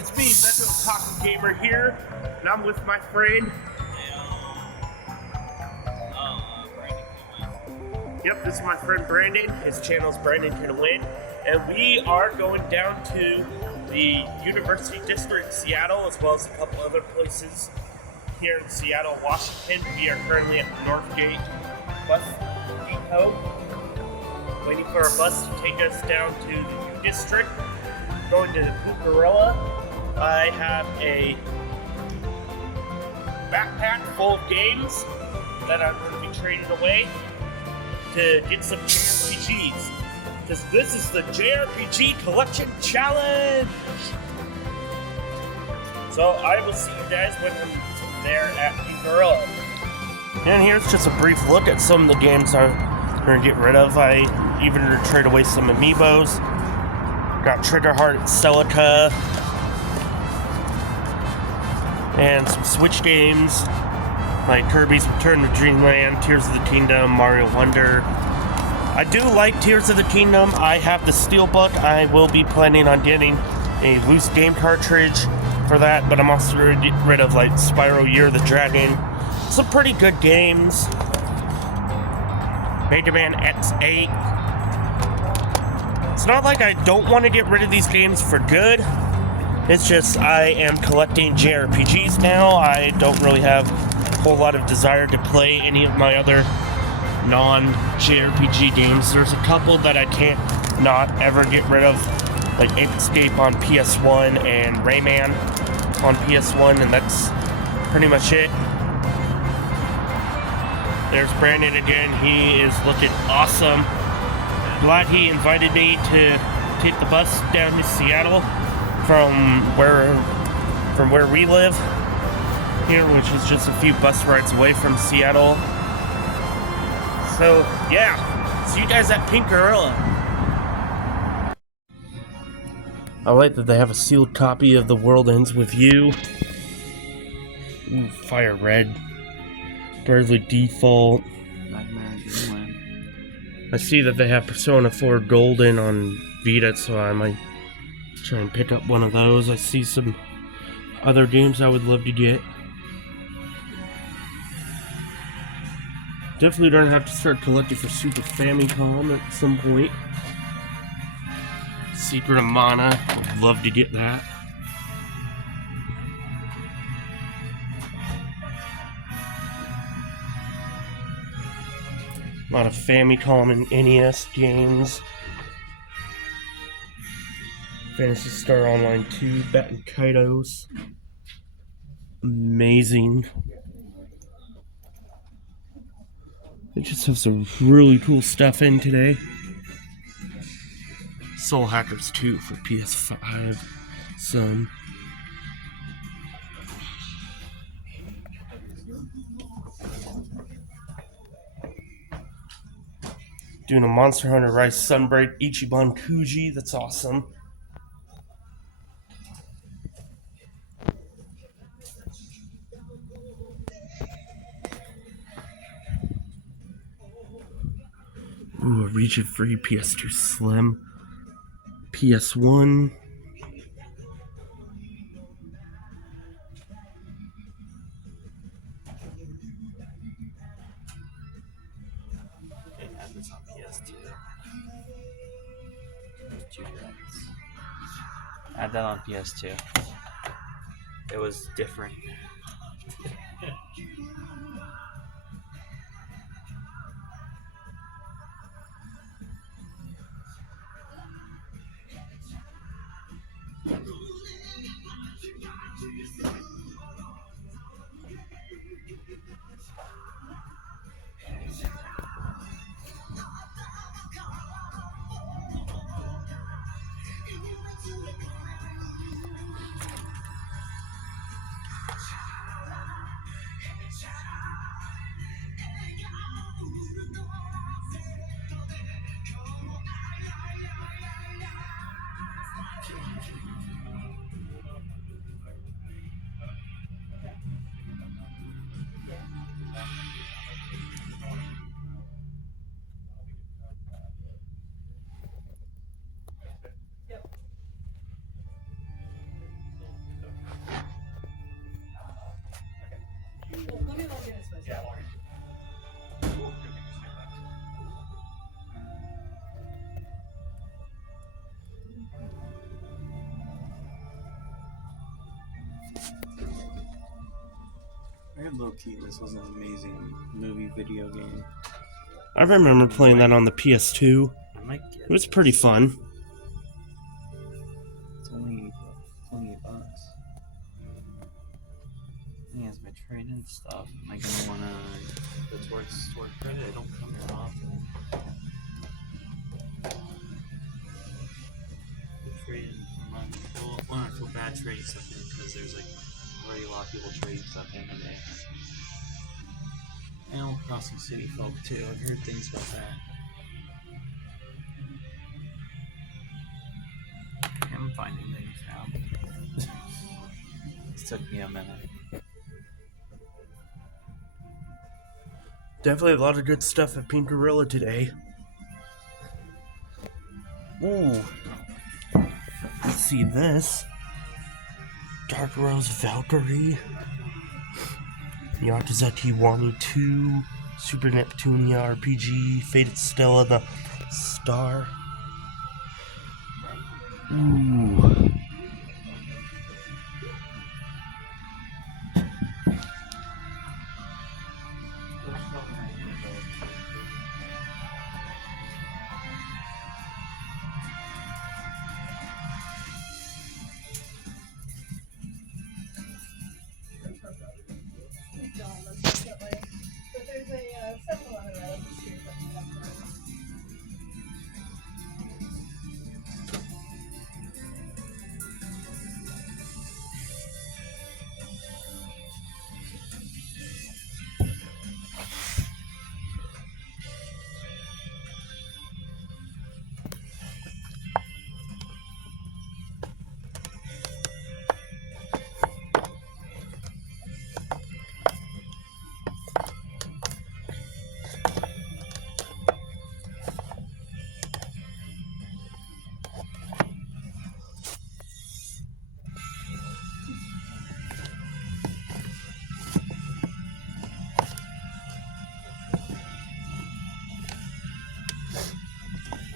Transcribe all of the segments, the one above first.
it's me, BrandonCanWin here, and I'm with my friend. Yep, this is my friend Brandon. His channel is BrandonCanWin, and we are going down to the University District in Seattle, as well as a couple other places here in Seattle, Washington. We are currently at the Northgate bus depot, waiting for a bus to take us down to the U District. Going to the Pucarilla. I have a backpack full of games that I'm going to be trading away to get some JRPGs, because this is the JRPG Collection Challenge! So I will see you guys when I'm there at Pucarilla. And here's just a brief look at some of the games I'm going to get rid of. I even trade away some amiibos. Got Triggerheart, Celica, and some Switch games like Kirby's Return to Dreamland, Tears of the Kingdom, Mario Wonder. I do like Tears of the Kingdom. I have the Steelbook. I will be planning on getting a loose game cartridge for that, but I'm also going to get rid of like Spyro Year of the Dragon. Some pretty good games. Mega Man X8. It's not like I don't want to get rid of these games for good. It's just I am collecting JRPGs now. I don't really have a whole lot of desire to play any of my other non-JRPG games. There's a couple that I can't not ever get rid of, like Escape on PS1 and Rayman on PS1, and that's pretty much it. There's Brandon again. He is looking awesome. Glad he invited me to take the bus down to Seattle from where we live here, which is just a few bus rides away from Seattle. So yeah, see you guys at Pucarilla. I like that they have a sealed copy of The World Ends With You. Ooh, Fire Red. Bravely Default. I see that they have Persona 4 Golden on Vita, so I might try and pick up one of those. I see some other games I would love to get. Definitely don't have to start collecting for Super Famicom at some point. Secret of Mana, I'd love to get that. A lot of Famicom and NES games. Phantasy Star Online 2, Bat and Kaitos. Amazing. They just have some really cool stuff in today. Soul Hackers 2 for PS5. Some. Doing a Monster Hunter Rise Sunbreak Ichiban Kuji. That's awesome. Ooh, a region free PS2 Slim. PS1. This on PS2. I had that on PS2. It was different. I heard low-key this was an amazing movie video game. I remember playing that on the PS2. I might get It was pretty fun. It's only $28. He has my trade-in stuff. Am I gonna wanna go towards store credit? I don't come here often. The trade-in money. Well, I feel bad trading stuff in because there's like already a lot of people trading stuff in today. And Crossing City folk too. I've heard things about that. I'm finding things now. It took me a minute. Definitely a lot of good stuff at Pink Gorilla today. Ooh. Let's see this. Dark Rose Valkyrie. Yakuza Kiwami 2. Super Neptunia RPG. Fated Stella the Star. Ooh.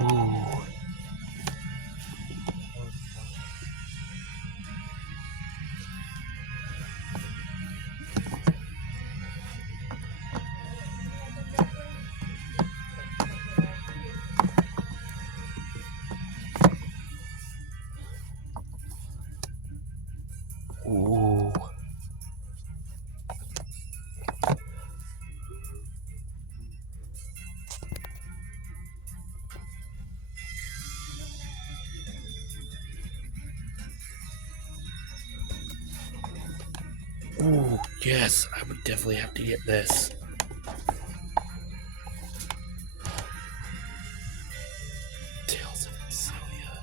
Ooh. Ooh, yes, I would definitely have to get this. Tales of Excelia.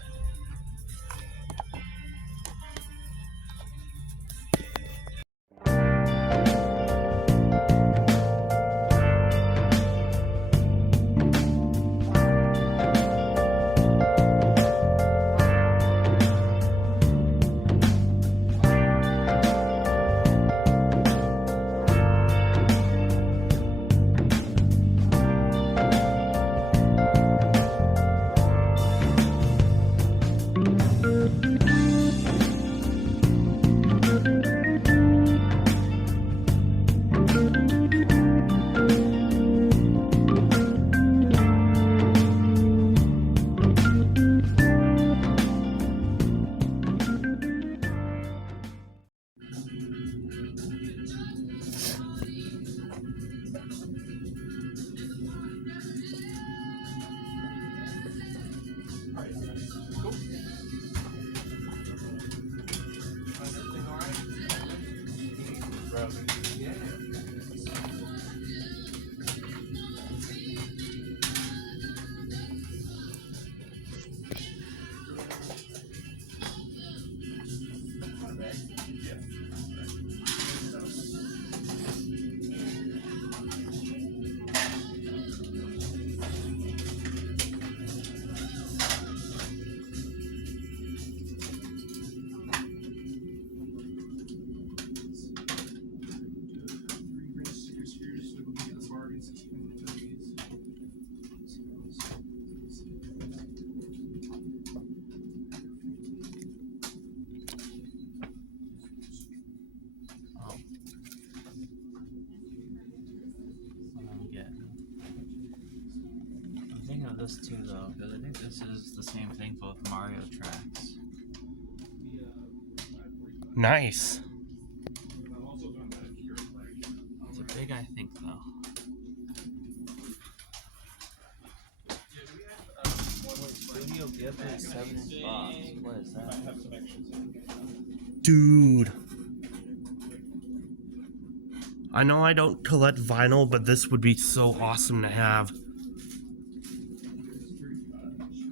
this too, though, because I think this is the same thing for both Mario tracks. Nice. It's a big, I think, though. Studio Ghibli 7-inch box. What is that? Dude. I know I don't collect vinyl, but this would be so awesome to have.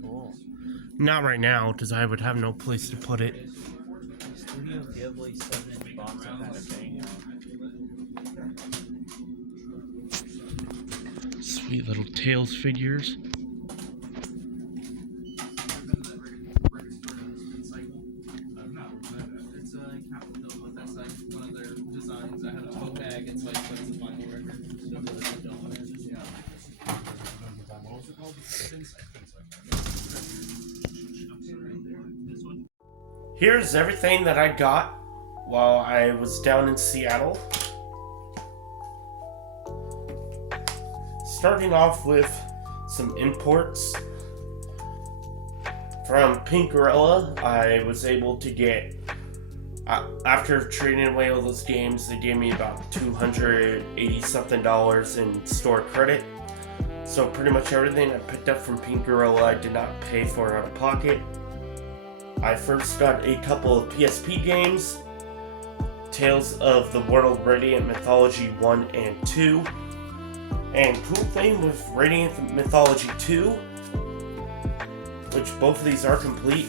Cool. Not right now, because I would have no place to put it. Studio Ghibli 7-inch box are kind of bang. Sweet little Tails figures. Here's everything that I got while I was down in Seattle. Starting off with some imports. From Pink Gorilla, I was able to get, after trading away all those games, they gave me about $280 something in store credit. So pretty much everything I picked up from Pink Gorilla I did not pay for out of pocket. I first got a couple of PSP games, Tales of the World Radiant Mythology 1 and 2. And cool thing with Radiant Mythology 2, which both of these are complete,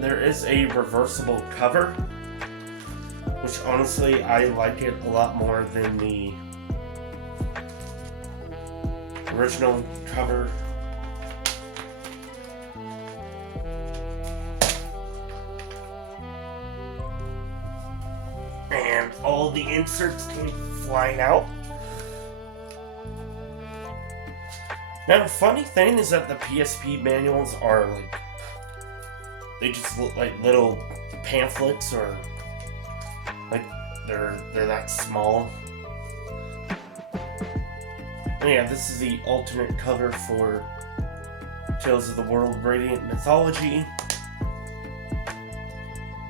there is a reversible cover, which honestly I like it a lot more than the original cover. And all the inserts came flying out. Now the funny thing is that the PSP manuals are like, they just look like little pamphlets, or like they're that small. Oh yeah, this is the alternate cover for Tales of the World Radiant Mythology.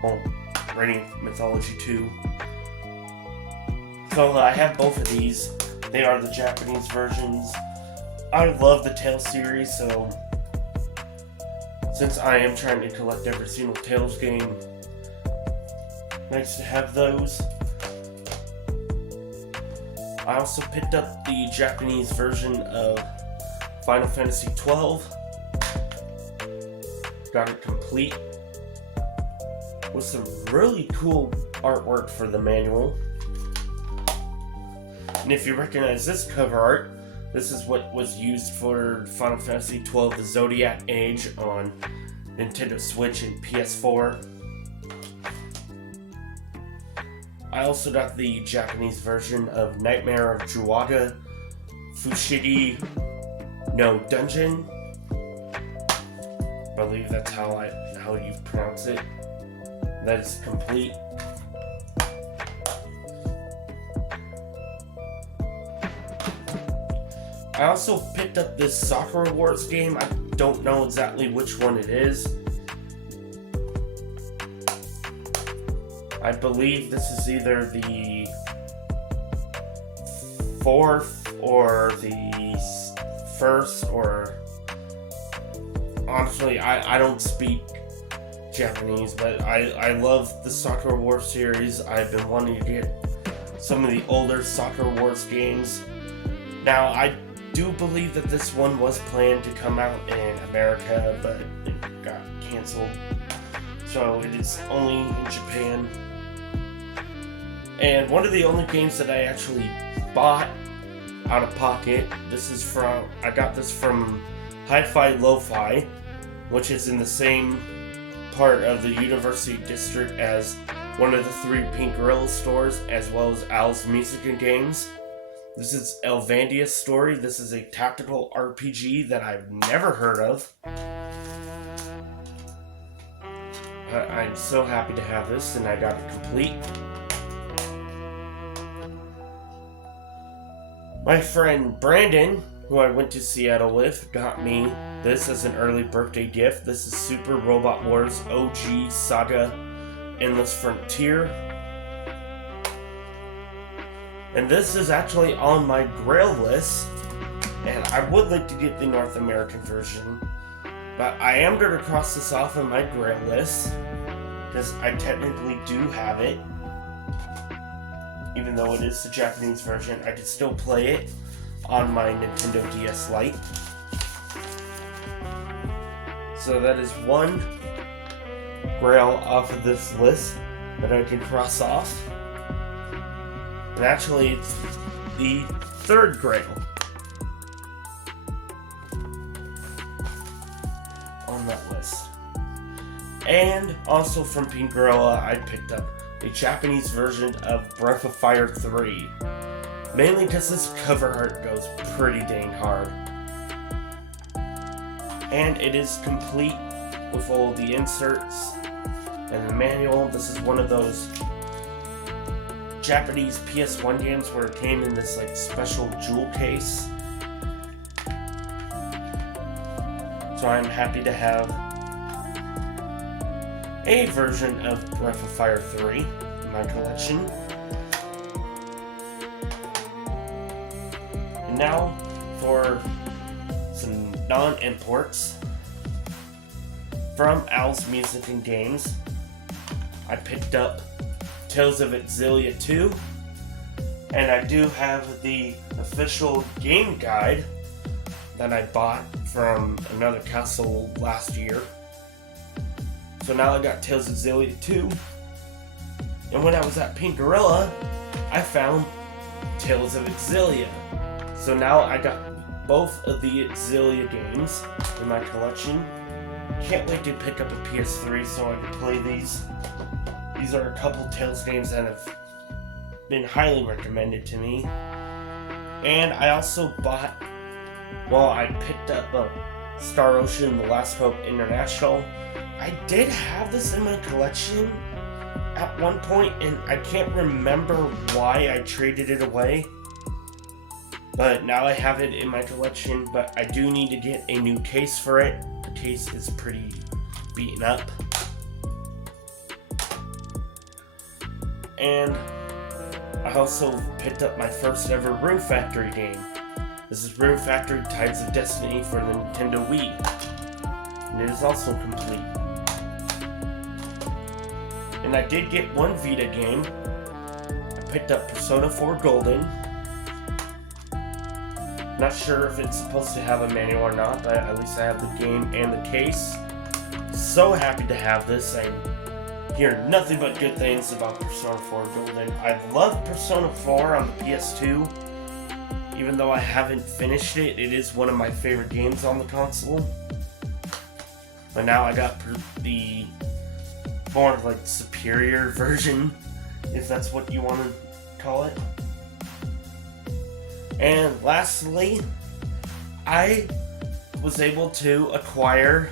Well, Radiant Mythology 2. So I have both of these. They are the Japanese versions. I love the Tales series, so since I am trying to collect every single Tales game, nice to have those. I also picked up the Japanese version of Final Fantasy XII. Got it complete with some really cool artwork for the manual. And if you recognize this cover art, this is what was used for Final Fantasy XII The Zodiac Age on Nintendo Switch and PS4. I also got the Japanese version of Nightmare of Druaga Fushigi no Dungeon. I believe that's how you pronounce it. That is complete. I also picked up this Sakura Wars game. I don't know exactly which one it is. I believe this is either the 4th or the 1st, or honestly, I don't speak Japanese, but I love the Sakura Wars series. I've been wanting to get some of the older Sakura Wars games. Now, I do believe that this one was planned to come out in America, but it got canceled. So it is only in Japan. And one of the only games that I actually bought out of pocket, I got this from Hifi Lofi, which is in the same part of the University District as one of the 3 Pink Gorilla stores, as well as Al's Music and Games. This is Elvandia's Story. This is a tactical RPG that I've never heard of. I'm so happy to have this, and I got it complete. My friend Brandon who I went to Seattle with, got me this as an early birthday gift. This is Super Robot Wars OG Saga Endless Frontier. And this is actually on my Grail list, and I would like to get the North American version, but I am going to cross this off on my Grail list, because I technically do have it. Even though it is the Japanese version, I can still play it on my Nintendo DS Lite. So that is one Grail off of this list that I can cross off. And actually, it's the third Grail on that list. And also from Pink Gorilla, I picked up a Japanese version of Breath of Fire 3. Mainly because this cover art goes pretty dang hard. And it is complete with all the inserts and the manual. This is one of those Japanese PS1 games where it came in this like special jewel case. So I'm happy to have a version of Breath of Fire 3 in my collection. And now for some non-imports. From Owl's Music and Games, I picked up Tales of Exillia 2, and I do have the official game guide that I bought from another castle last year. So now I got Tales of Exillia 2, and when I was at Pink Gorilla, I found Tales of Exillia. So now I got both of the Exillia games in my collection. Can't wait to pick up a PS3 so I can play these. These are a couple Tales games that have been highly recommended to me. And I also I picked up Star Ocean The Last Hope International. I did have this in my collection at one point, and I can't remember why I traded it away. But now I have it in my collection, but I do need to get a new case for it. The case is pretty beaten up. And I also picked up my first ever Rune Factory game. This is Rune Factory Tides of Destiny for the Nintendo Wii. And it is also complete. And I did get one Vita game. I picked up Persona 4 Golden. Not sure if it's supposed to have a manual or not, but at least I have the game and the case. So happy to have this. I hear nothing but good things about Persona 4 Golden. I love Persona 4 on the PS2. Even though I haven't finished it, it is one of my favorite games on the console. But now I got the more like superior version, if that's what you want to call it. And lastly, I was able to acquire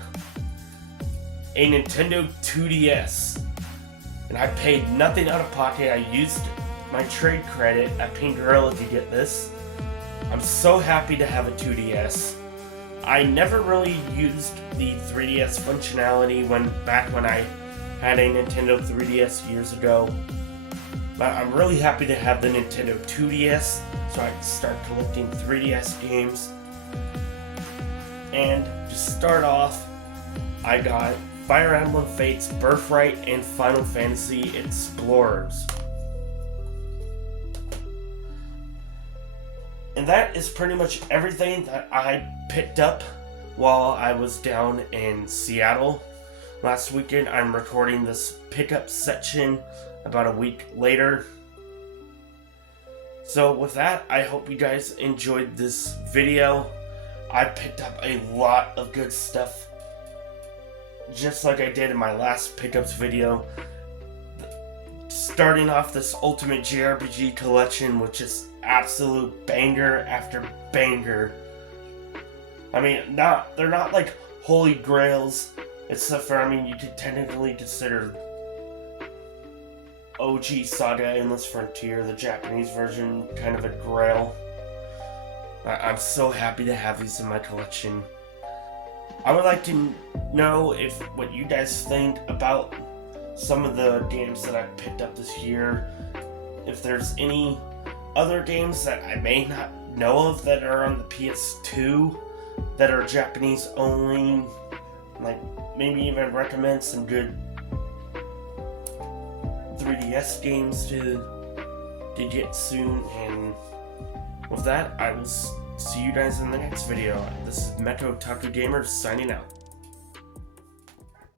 a Nintendo 2DS. And I paid nothing out of pocket. I used my trade credit at Pink Gorilla to get this. I'm so happy to have a 2DS. I never really used the 3DS functionality back when I had a Nintendo 3DS years ago. But I'm really happy to have the Nintendo 2DS so I can start collecting 3DS games. And to start off, I got Fire Emblem Fates Birthright and Final Fantasy Explorers. And that is pretty much everything that I picked up while I was down in Seattle last weekend. I'm recording this pickup section about a week later. So with that, I hope you guys enjoyed this video. I picked up a lot of good stuff, just like I did in my last pickups video. Starting off this Ultimate JRPG collection with just absolute banger after banger. I mean, they're not like holy grails, except for, you could technically consider OG Saga Endless Frontier, the Japanese version, kind of a grail. I'm so happy to have these in my collection. I would like to know what you guys think about some of the games that I picked up this year. If there's any other games that I may not know of that are on the PS2 that are Japanese only, like maybe even recommend some good 3DS games to get soon. And with that, I will see you guys in the next video. This is Meto Taku Gamer signing out.